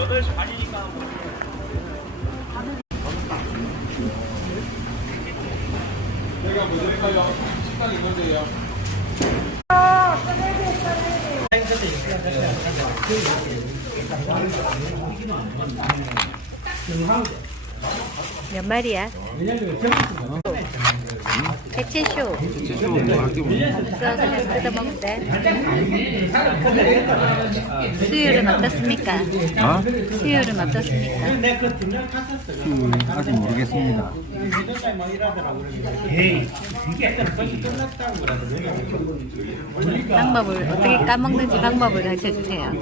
8시 반이니까 저희가 뭐 드릴까요? 식당 있는데요. 몇 마리야? 개체쇼 없어 그냥 뜯어 먹으면 돼 수율은 어떻습니까? 어? 수율은 어떻습니까? 수 아직 모르겠습니다. 방법을 어떻게 까먹는지 방법을 가르쳐 주세요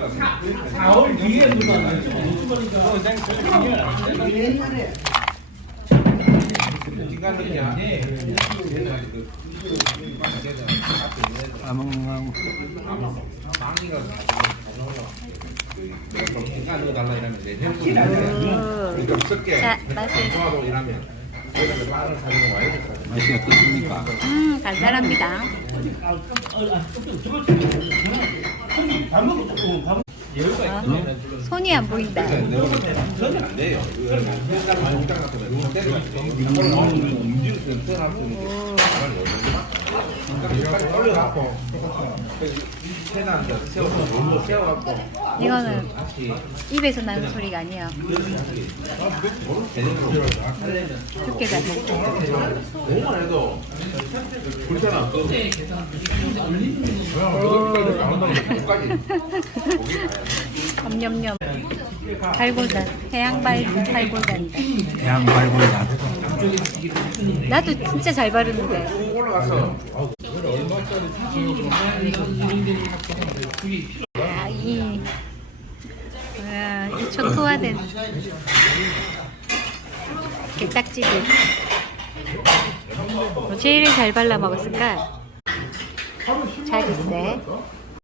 자. 맛이 어떻습니까? 음 달달합니다 어? 손이 안 보인다. 저는 안 돼요. 이거는 다시. 입에서 나는 소리가 아니야 달라 뭐만 해도. 염염염. 발골단 해양발 발골단이다 해양 발굴단. 나도 진짜 잘 바르는데 올라가서 아, 이, 아, 이 초토화된 게딱지들 뭐 제일 잘 발라 먹었을까? 잘 됐어